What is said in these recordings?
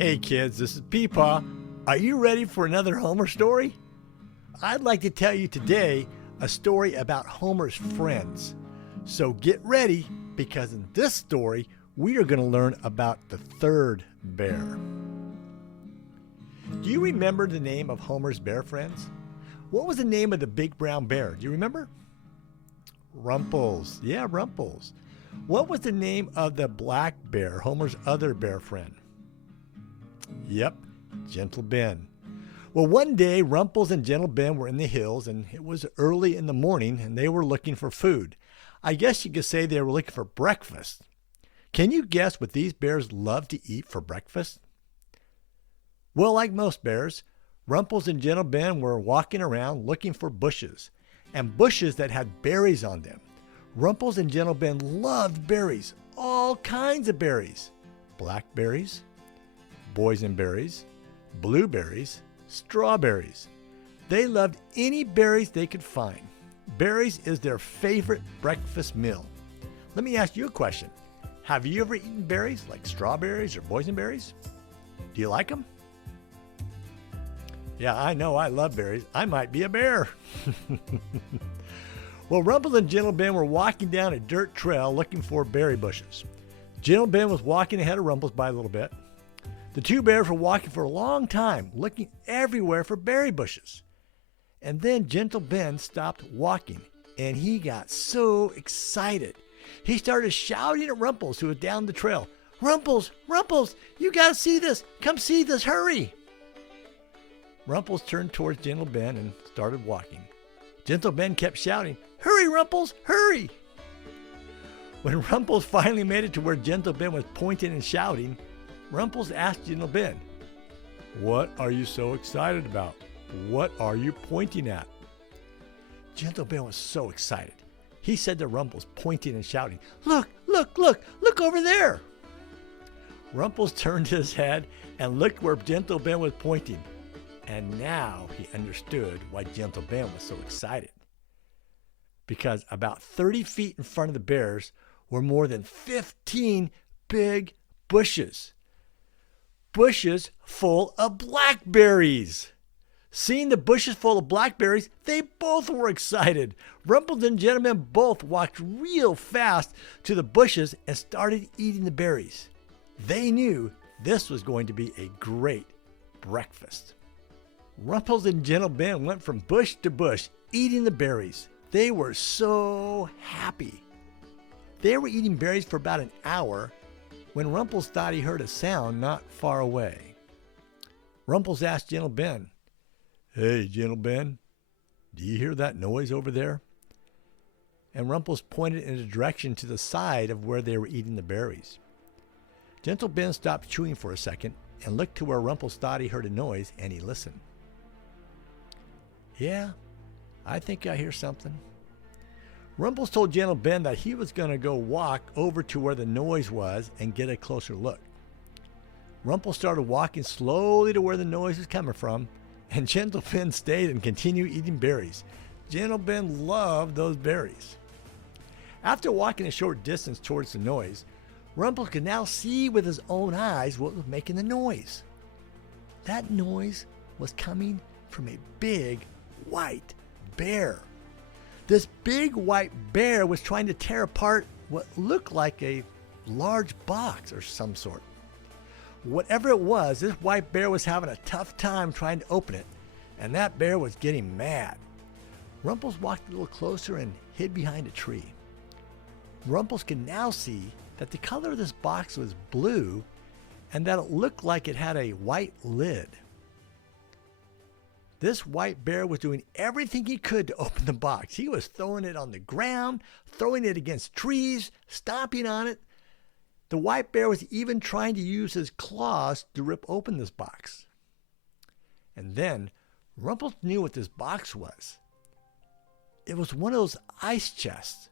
Hey kids, this is Peepaw. Are you ready for another Homer story? I'd like to tell you today a story about Homer's friends. So get ready, because in this story, we are going to learn about the third bear. Do you remember the name of Homer's bear friends? What was the name of the big brown bear? Do you remember? Rumples. Yeah, Rumples. What was the name of the black bear, Homer's other bear friend? Yep, Gentle Ben. Well, one day, Rumples and Gentle Ben were in the hills, and it was early in the morning, and they were looking for food. I guess you could say they were looking for breakfast. Can you guess what these bears love to eat for breakfast? Well, like most bears, Rumples and Gentle Ben were walking around looking for bushes, and bushes that had berries on them. Rumples and Gentle Ben loved berries, all kinds of berries. Blackberries, boysenberries, blueberries, strawberries. They loved any berries they could find. Berries is their favorite breakfast meal. Let me ask you a question. Have you ever eaten berries like strawberries or boysenberries? Do you like them? Yeah, I know I love berries. I might be a bear. Well, Rumples and Gentle Ben were walking down a dirt trail looking for berry bushes. Gentle Ben was walking ahead of Rumples by a little bit. The two bears were walking for a long time, looking everywhere for berry bushes. And then Gentle Ben stopped walking, and he got so excited. He started shouting at Rumples, who was down the trail. "Rumples, Rumples, you gotta see this. Come see this, hurry." Rumples turned towards Gentle Ben and started walking. Gentle Ben kept shouting, "Hurry, Rumples, hurry." When Rumples finally made it to where Gentle Ben was pointing and shouting, Rumples asked Gentle Ben, "What are you so excited about? What are you pointing at?" Gentle Ben was so excited. He said to Rumples, pointing and shouting, "Look, look, look, look over there." Rumples turned his head and looked where Gentle Ben was pointing. And now he understood why Gentle Ben was so excited. Because about 30 feet in front of the bears were more than 15 big bushes. Bushes full of blackberries. Seeing the bushes full of blackberries, they both were excited. Rumples and Gentle Ben both walked real fast to the bushes and started eating the berries. They knew this was going to be a great breakfast. Rumples and Gentle Ben went from bush to bush, eating the berries. They were so happy. They were eating berries for about an hour when Rumples thought he heard a sound not far away. Rumples asked Gentle Ben, "Hey, Gentle Ben, do you hear that noise over there?" And Rumples pointed in a direction to the side of where they were eating the berries. Gentle Ben stopped chewing for a second and looked to where Rumples thought he heard a noise, and he listened. "Yeah, I think I hear something." Rumples told Gentle Ben that he was going to go walk over to where the noise was and get a closer look. Rumples started walking slowly to where the noise was coming from, and Gentle Ben stayed and continued eating berries. Gentle Ben loved those berries. After walking a short distance towards the noise, Rumples could now see with his own eyes what was making the noise. That noise was coming from a big white bear. This big white bear was trying to tear apart what looked like a large box or some sort. Whatever it was, this white bear was having a tough time trying to open it, and that bear was getting mad. Rumples walked a little closer and hid behind a tree. Rumples could now see that the color of this box was blue and that it looked like it had a white lid. This white bear was doing everything he could to open the box. He was throwing it on the ground, throwing it against trees, stomping on it. The white bear was even trying to use his claws to rip open this box. And then Rumples knew what this box was. It was one of those ice chests.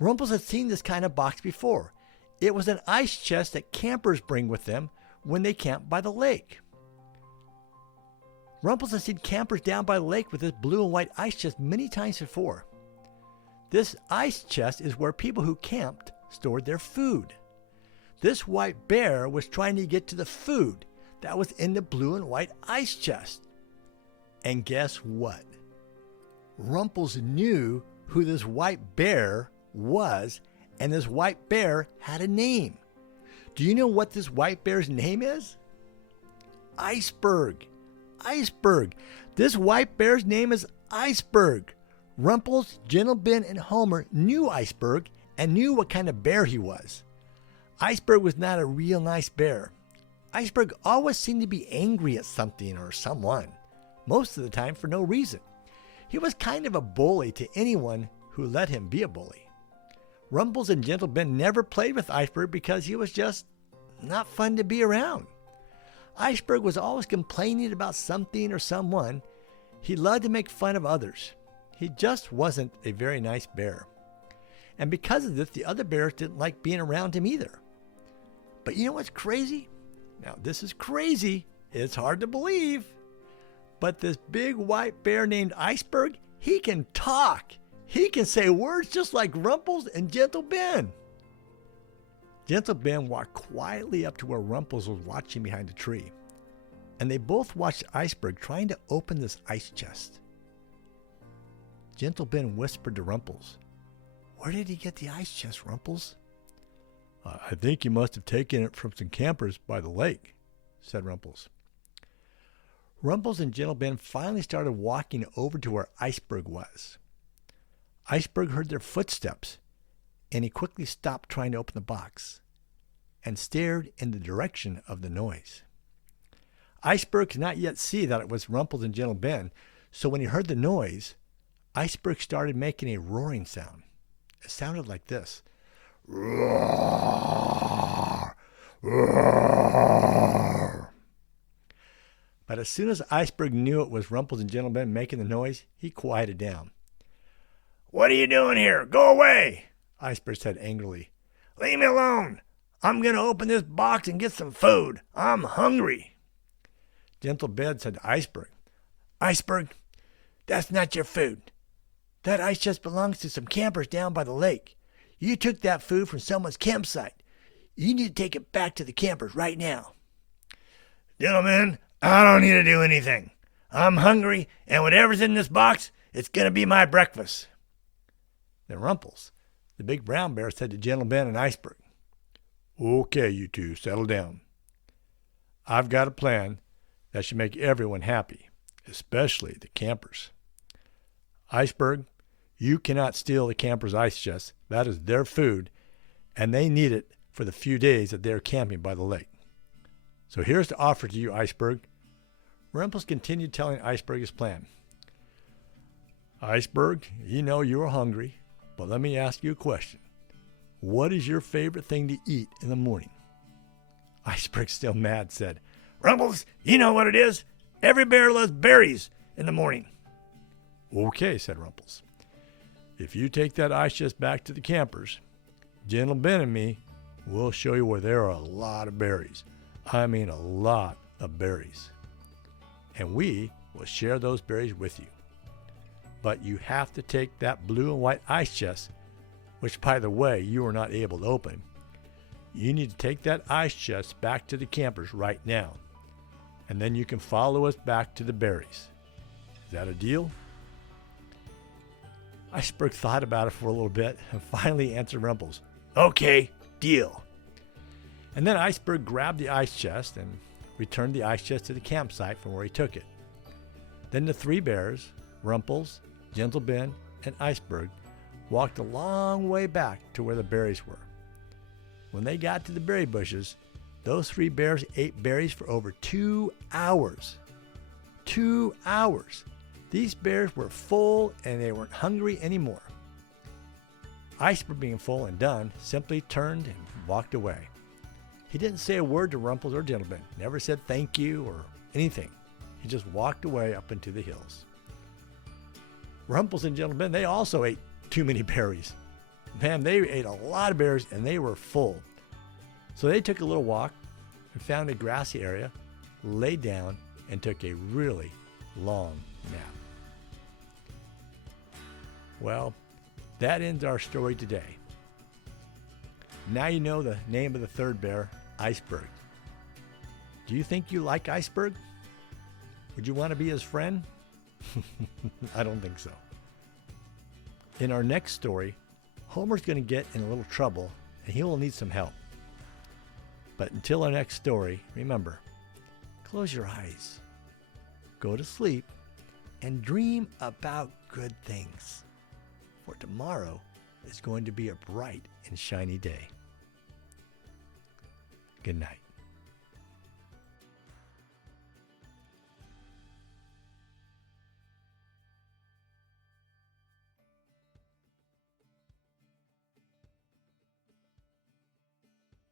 Rumples had seen this kind of box before. It was an ice chest that campers bring with them when they camp by the lake. Rumples had seen campers down by the lake with this blue and white ice chest many times before. This ice chest is where people who camped stored their food. This white bear was trying to get to the food, that was in the blue and white ice chest. And guess what? Rumples knew who this white bear was, and this white bear had a name. Do you know what this white bear's name is? Iceberg. Iceberg. This white bear's name is Iceberg. Rumples, Gentle Ben, and Homer knew Iceberg and knew what kind of bear he was. Iceberg was not a real nice bear. Iceberg always seemed to be angry at something or someone, most of the time for no reason. He was kind of a bully to anyone who let him be a bully. Rumples and Gentle Ben never played with Iceberg because he was just not fun to be around. Iceberg was always complaining about something or someone. He loved to make fun of others. He just wasn't a very nice bear. And because of this, the other bears didn't like being around him either. But you know what's crazy? Now, this is crazy. It's hard to believe. But this big white bear named Iceberg, he can talk. He can say words just like Rumples and Gentle Ben. Gentle Ben walked quietly up to where Rumples was watching behind a tree. And they both watched Iceberg trying to open this ice chest. Gentle Ben whispered to Rumples, "Where did he get the ice chest, Rumples?" "I think he must have taken it from some campers by the lake," said Rumples. Rumples and Gentle Ben finally started walking over to where Iceberg was. Iceberg heard their footsteps, and he quickly stopped trying to open the box and stared in the direction of the noise. Iceberg could not yet see that it was Rumples and Gentle Ben, so when he heard the noise, Iceberg started making a roaring sound. It sounded like this. Roar, roar. But as soon as Iceberg knew it was Rumples and Gentle Ben making the noise, he quieted down. "What are you doing here? Go away," Iceberg said angrily. "Leave me alone. I'm going to open this box and get some food. I'm hungry." Gentle Ben said to Iceberg, "Iceberg, that's not your food. That ice chest belongs to some campers down by the lake. You took that food from someone's campsite. You need to take it back to the campers right now." "Gentlemen, I don't need to do anything. I'm hungry, and whatever's in this box, it's going to be my breakfast." Then Rumples, the big brown bear, said to Gentle Ben and Iceberg, "Okay, you two, settle down. I've got a plan that should make everyone happy, especially the campers. Iceberg, you cannot steal the campers' ice chest. That is their food, and they need it for the few days that they're camping by the lake. So here's the offer to you, Iceberg." Rumples continued telling Iceberg his plan. "Iceberg, you know you are hungry, but let me ask you a question. What is your favorite thing to eat in the morning?" Iceberg, still mad, said, "Rumples, you know what it is. Every bear loves berries in the morning." "Okay," said Rumples. "If you take that ice chest back to the campers, Gentle Ben and me will show you where there are a lot of berries. I mean a lot of berries. And we will share those berries with you. But you have to take that blue and white ice chest, which, by the way, you are not able to open. You need to take that ice chest back to the campers right now. And then you can follow us back to the berries. Is that a deal?" Iceberg thought about it for a little bit and finally answered Rumples, "Okay, deal." And then Iceberg grabbed the ice chest and returned the ice chest to the campsite from where he took it. Then the three bears, Rumples, Gentle Ben, and Iceberg, walked a long way back to where the berries were. When they got to the berry bushes, those three bears ate berries for over 2 hours. 2 hours. These bears were full and they weren't hungry anymore. Iceberg, being full and done, simply turned and walked away. He didn't say a word to Rumples or Gentle Ben, never said thank you or anything. He just walked away up into the hills. Rumples and Gentle Ben, they also ate too many berries. Man, they ate a lot of berries and they were full. So they took a little walk and found a grassy area, laid down, and took a really long nap. Well, that ends our story today. Now you know the name of the third bear, Iceberg. Do you think you like Iceberg? Would you want to be his friend? I don't think so. In our next story, Homer's going to get in a little trouble and he will need some help. But until our next story, remember, close your eyes, go to sleep, and dream about good things. For tomorrow is going to be a bright and shiny day. Good night.